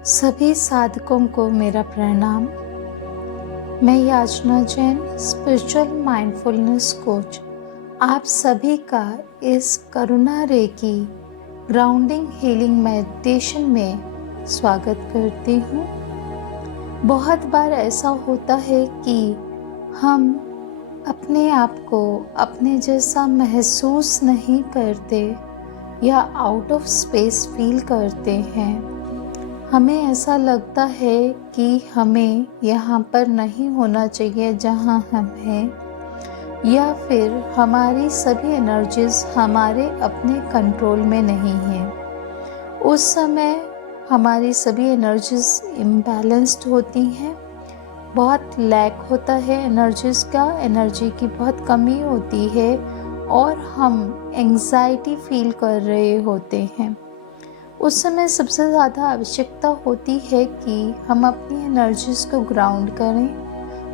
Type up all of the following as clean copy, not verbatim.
सभी साधकों को मेरा प्रणाम। मैं याचना जैन, स्पिरिचुअल माइंडफुलनेस कोच, आप सभी का इस करुणा रेकी ग्राउंडिंग हीलिंग मेडिटेशन में स्वागत करती हूँ। बहुत बार ऐसा होता है कि हम अपने आप को अपने जैसा महसूस नहीं करते या आउट ऑफ स्पेस फील करते हैं। हमें ऐसा लगता है कि हमें यहाँ पर नहीं होना चाहिए जहाँ हम हैं, या फिर हमारी सभी एनर्जीज हमारे अपने कंट्रोल में नहीं हैं। उस समय हमारी सभी एनर्जीज इम्बैलेंस्ड होती हैं, बहुत लैक होता है एनर्जीज का, एनर्जी की बहुत कमी होती है और हम एंग्जाइटी फील कर रहे होते हैं। उस समय सबसे ज़्यादा आवश्यकता होती है कि हम अपनी एनर्जीज को ग्राउंड करें,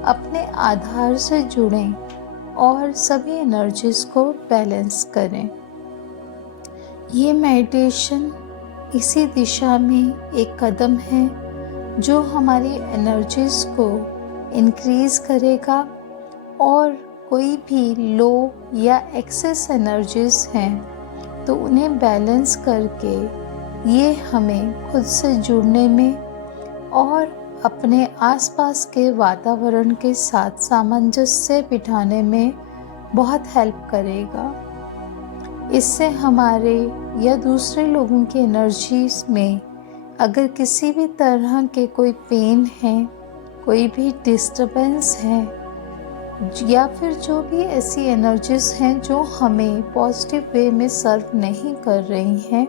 अपने आधार से जुड़ें और सभी एनर्जीज को बैलेंस करें। ये मेडिटेशन इसी दिशा में एक कदम है जो हमारी एनर्जीज को इंक्रीज़ करेगा और कोई भी लो या एक्सेस एनर्जीज हैं तो उन्हें बैलेंस करके ये हमें खुद से जुड़ने में और अपने आसपास के वातावरण के साथ सामंजस्य बिठाने में बहुत हेल्प करेगा। इससे हमारे या दूसरे लोगों की एनर्जीज में अगर किसी भी तरह के कोई पेन है, कोई भी डिस्टर्बेंस है, या फिर जो भी ऐसी एनर्जीज हैं जो हमें पॉजिटिव वे में सर्व नहीं कर रही हैं,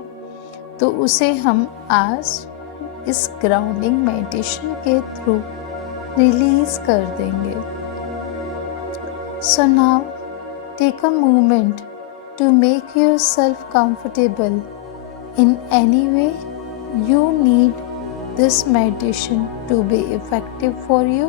तो उसे हम आज इस ग्राउंडिंग मेडिटेशन के थ्रू रिलीज कर देंगे। So now take a moment to make yourself comfortable in any way you need this meditation to be effective for you.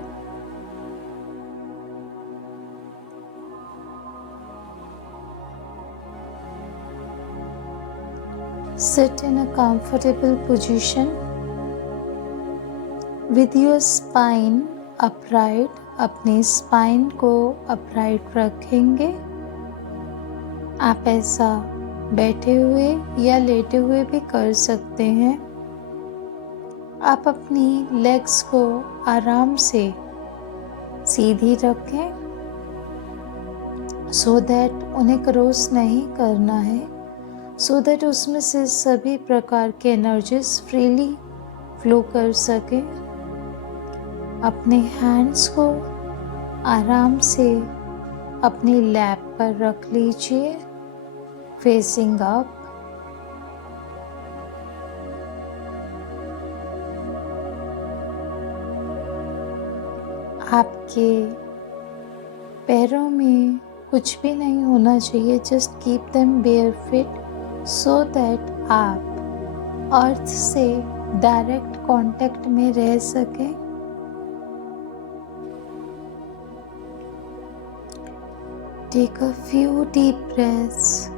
Sit in a comfortable position with your spine upright. अपनी spine को upright रखेंगे। आप ऐसा बैठे हुए या लेटे हुए भी कर सकते हैं। आप अपनी लेग्स को आराम से सीधी रखें सो दैट उन्हें क्रॉस नहीं करना है, सो दैट उसमें से सभी प्रकार के एनर्जीज फ्रीली फ्लो कर सके। अपने हैंड्स को आराम से अपनी लैप पर रख लीजिए, फेसिंग अप। आपके पैरों में कुछ भी नहीं होना चाहिए, just keep them bare feet so that आप अर्थ से डायरेक्ट कांटेक्ट में रह सकें। Take a few deep breaths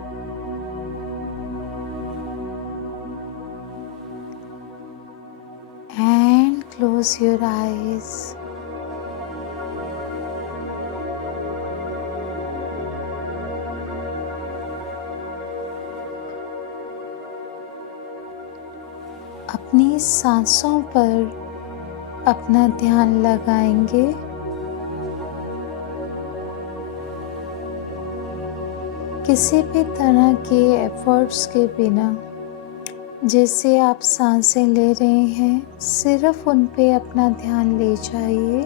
and close your eyes. अपनी सांसों पर अपना ध्यान लगाएंगे। किसी भी तरह के एफर्ट्स के बिना जैसे आप सांसें ले रहे हैं, सिर्फ उन पे अपना ध्यान ले जाइए।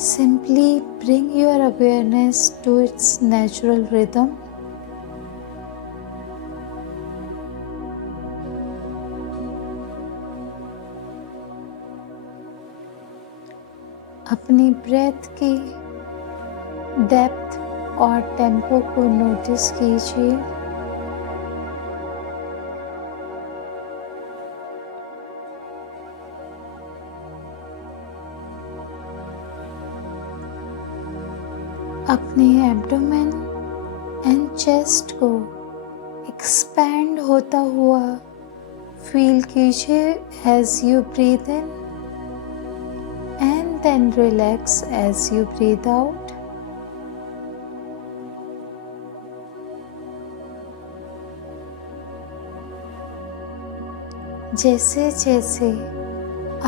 Simply bring your awareness to its natural rhythm. अपनी ब्रेथ की डेप्थ और टेम्पो को नोटिस कीजिए। अपने एब्डोमेन एंड चेस्ट को एक्सपैंड होता हुआ फील कीजिए as you breathe in and then relax as you breathe out. जैसे जैसे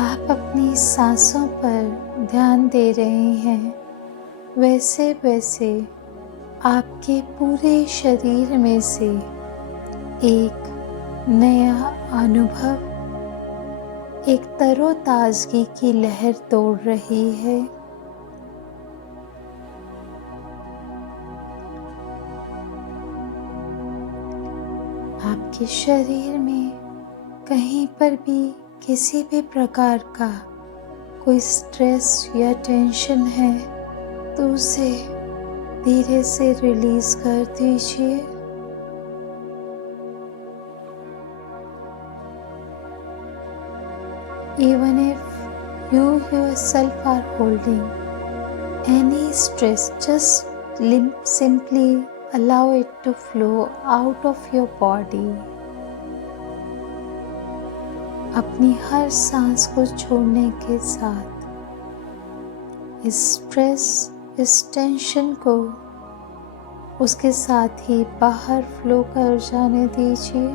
आप अपनी सांसों पर ध्यान दे रहे हैं, वैसे वैसे आपके पूरे शरीर में से एक नया अनुभव, एक तरोताजगी की लहर दौड़ रही है। आपके शरीर में कहीं पर भी किसी भी प्रकार का कोई स्ट्रेस या टेंशन है तो उसे धीरे से रिलीज कर दीजिए। Even if you yourself are holding any stress, just simply allow it to flow out of your body. अपनी हर सांस को छोड़ने के साथ इस स्ट्रेस, इस टेंशन को उसके साथ ही बाहर फ्लो कर जाने दीजिए।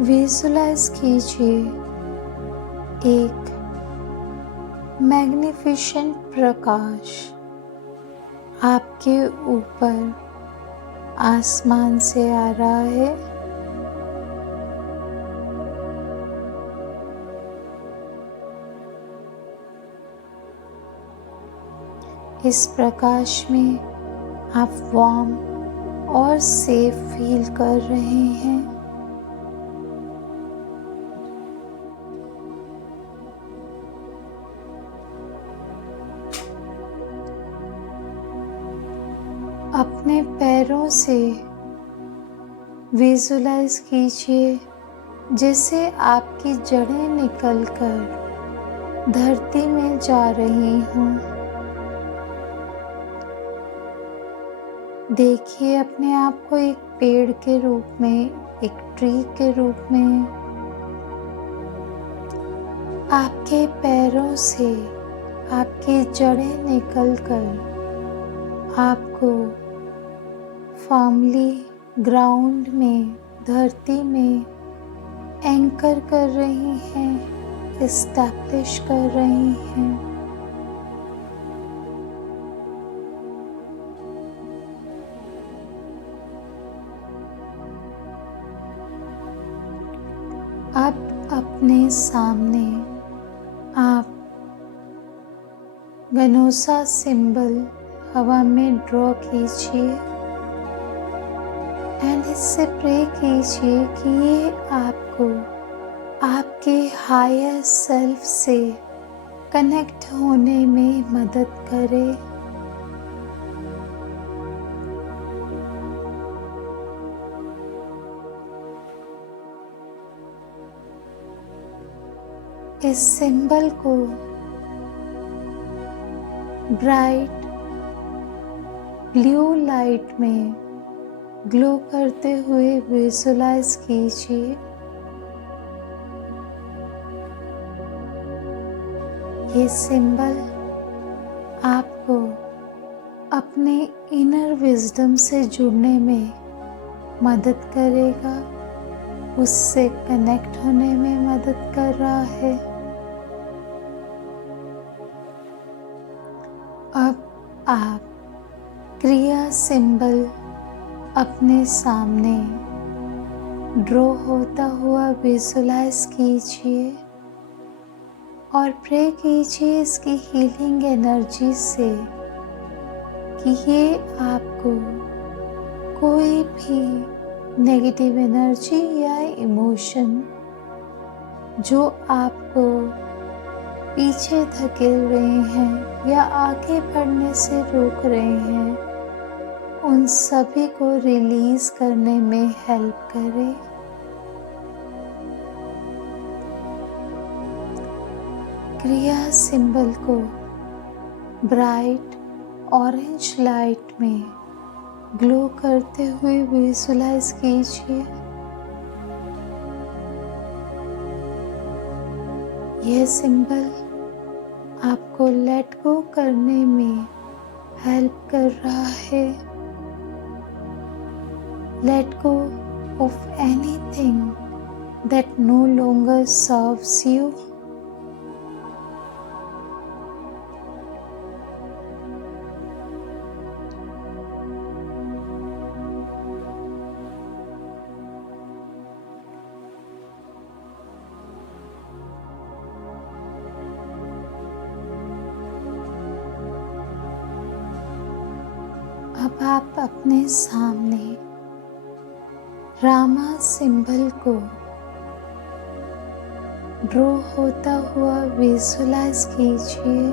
विजुलाइज कीजिए एक मैग्निफिसेंट प्रकाश आपके ऊपर आसमान से आ रहा है। इस प्रकाश में आप वार्म और सेफ फील कर रहे हैं। अपने पैरों से विजुलाइज कीजिए जैसे आपकी जड़ें निकलकर धरती में जा रही हों। देखिए अपने आप को एक पेड़ के रूप में, एक ट्री के रूप में। आपके पैरों से आपकी जड़ें निकलकर आपको फर्मली ग्राउंड में, धरती में एंकर कर रही हैं, एस्टैब्लिश कर रही हैं। अब अपने सामने आप गनोसा सिंबल हवा में ड्रॉ कीजिए एंड इससे प्रे कीजिए कि ये आपको आपके हायर सेल्फ से कनेक्ट होने में मदद करे। इस सिंबल को ब्राइट ब्लू लाइट में ग्लो करते हुए विजुलाइज कीजिए। ये सिंबल आपको अपने इनर विजडम से जुड़ने में मदद करेगा, उससे कनेक्ट होने में मदद कर रहा है। अब आप क्रिया सिंबल अपने सामने ड्रॉ होता हुआ विजुलाइज कीजिए और प्रे कीजिए इसकी हीलिंग एनर्जी से कि ये आपको कोई भी नेगेटिव एनर्जी या इमोशन जो आपको पीछे धकेल रहे हैं या आगे बढ़ने से रोक रहे हैं, उन सभी को रिलीज करने में हेल्प करे। क्रिया सिंबल को ब्राइट ऑरेंज लाइट में ग्लो करते हुए विजुलाइज कीजिए। यह सिंबल आपको लेट गो करने में हेल्प कर रहा है। Let go of anything that no longer serves you. अब आप अपने सामने रामा सिंबल को ड्रॉ होता हुआ विजुलाइज कीजिए।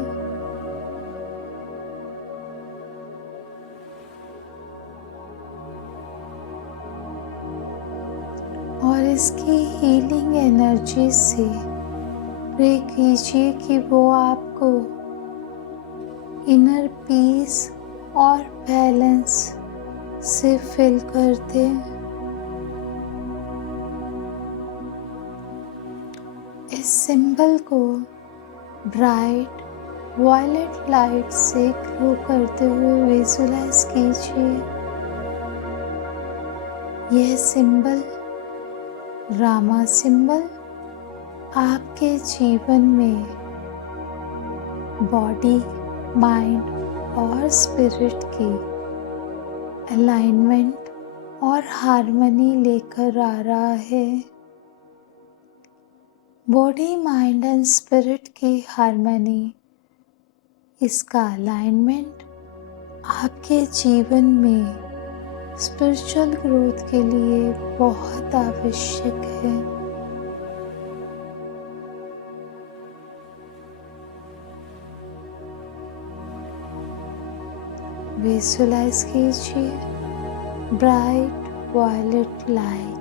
और इसकी हीलिंग एनर्जी से प्रे कीजिए कि वो आपको इनर पीस और बैलेंस से फिल कर दे। इस सिंबल को ब्राइट वॉयलेट लाइट से ग्लो करते हुए विजुलाइज कीजिए। यह सिंबल रामा सिंबल आपके जीवन में बॉडी, माइंड और स्पिरिट की अलाइनमेंट और हार्मनी लेकर आ रहा है। बॉडी, माइंड एंड स्पिरिट की हार्मनी, इसका अलाइनमेंट आपके जीवन में स्पिरिचुअल ग्रोथ के लिए बहुत आवश्यक है। विजुलाइज कीजिए ब्राइट वॉयलेट लाइट।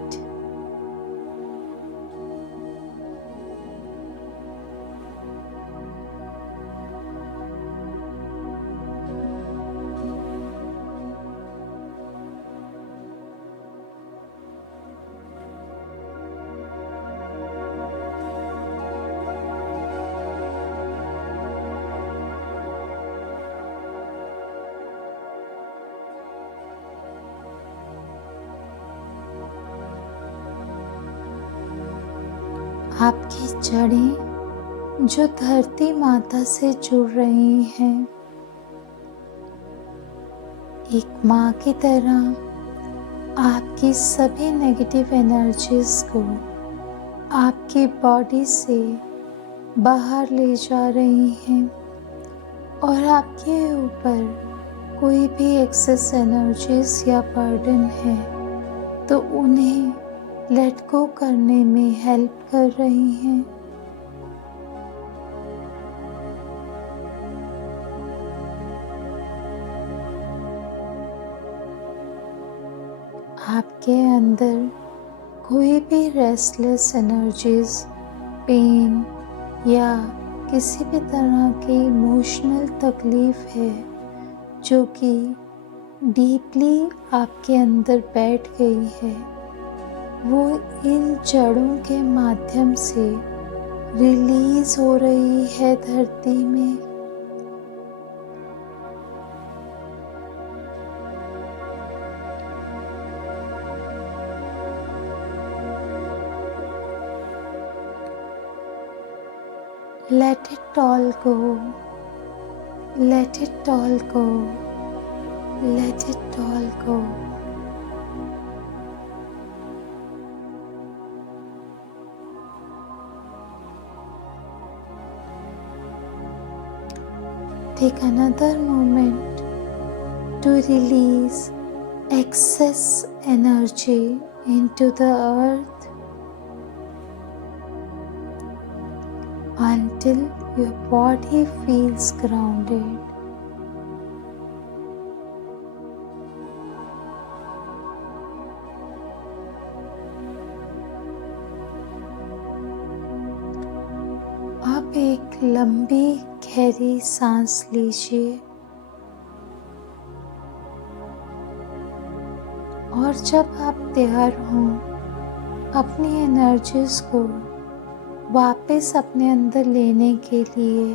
आपकी जड़ें जो धरती माता से जुड़ रही हैं, एक माँ की तरह आपकी सभी नेगेटिव एनर्जीज को आपकी बॉडी से बाहर ले जा रही हैं और आपके ऊपर कोई भी एक्सेस एनर्जीज या बर्डन है तो उन्हें लेट गो करने में हेल्प कर रही हैं। आपके अंदर कोई भी रेस्टलेस एनर्जीज, पेन या किसी भी तरह की इमोशनल तकलीफ है जो कि डीपली आपके अंदर बैठ गई है, वो इन जड़ों के माध्यम से रिलीज हो रही है धरती में। Let it all go, let it all go, let it all go. Take another moment to release excess energy into the earth until your body feels grounded. अब एक लंबी गहरी सांस लीजिए और जब आप तैयार हों अपनी एनर्जीज को वापस अपने अंदर लेने के लिए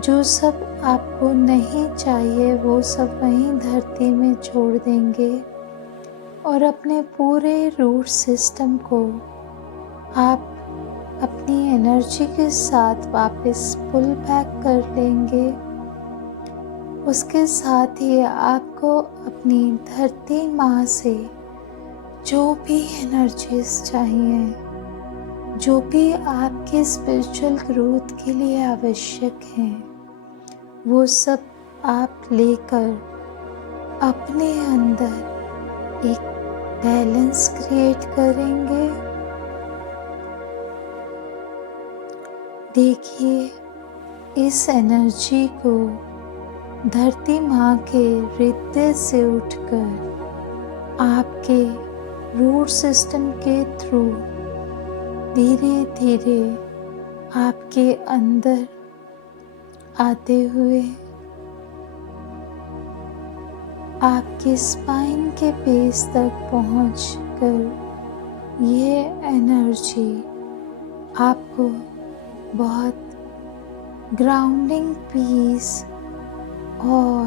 जो सब आपको नहीं चाहिए वो सब वहीं धरती में छोड़ देंगे और अपने पूरे रूट सिस्टम को आप अपनी एनर्जी के साथ वापस पुल बैक कर लेंगे। उसके साथ ही आपको अपनी धरती माँ से जो भी एनर्जीज चाहिए, जो भी आपके स्पिरिचुअल ग्रोथ के लिए आवश्यक हैं, वो सब आप लेकर अपने अंदर एक बैलेंस क्रिएट करेंगे। देखिए, इस एनर्जी को धरती माँ के हृदय से उठकर आपके रूट सिस्टम के थ्रू धीरे धीरे आपके अंदर आते हुए आपके स्पाइन के बेस तक पहुंचकर ये एनर्जी आपको बहुत ग्राउंडिंग पीस और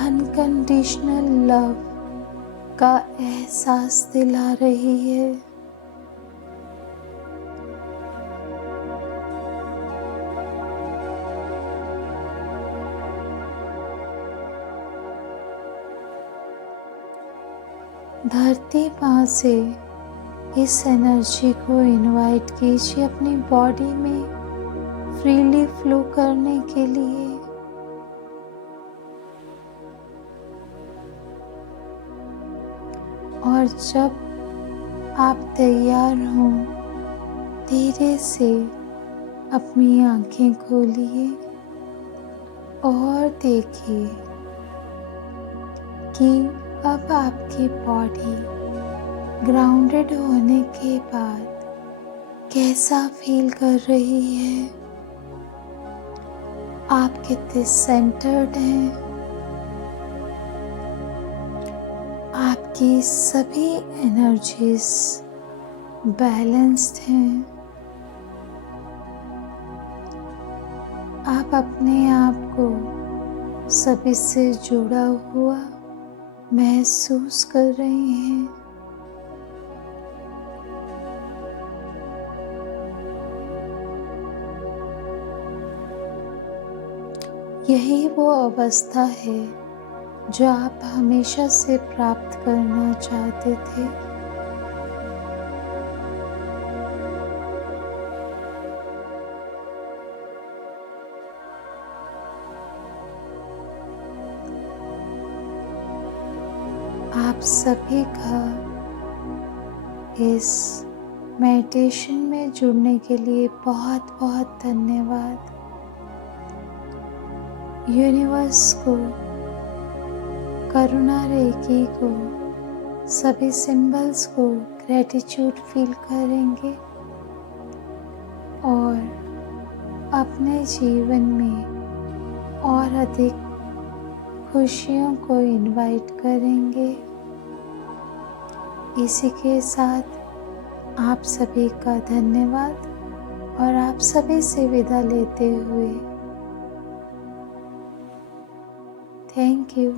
अनकंडीशनल लव का एहसास दिला रही है। धरती माँ से इस एनर्जी को इनवाइट कीजिए अपनी बॉडी में फ्रीली फ्लो करने के लिए। और जब आप तैयार हों धीरे से अपनी आंखें खोलिए और देखिए कि अब आपकी बॉडी ग्राउंडेड होने के बाद कैसा फील कर रही है। आप कितने सेंटर्ड हैं, आपकी सभी एनर्जीज बैलेंस्ड हैं। आप अपने आप को सभी से जुड़ा हुआ महसूस कर रहे हैं। यही वो अवस्था है जो आप हमेशा से प्राप्त करना चाहते थे। आप सभी का इस मेडिटेशन में जुड़ने के लिए बहुत बहुत धन्यवाद। यूनिवर्स को, करुणा रेकी को, सभी सिंबल्स को ग्रेटिट्यूड फील करेंगे और अपने जीवन में और अधिक खुशियों को इनवाइट करेंगे। इसी के साथ आप सभी का धन्यवाद और आप सभी से विदा लेते हुए थैंक यू।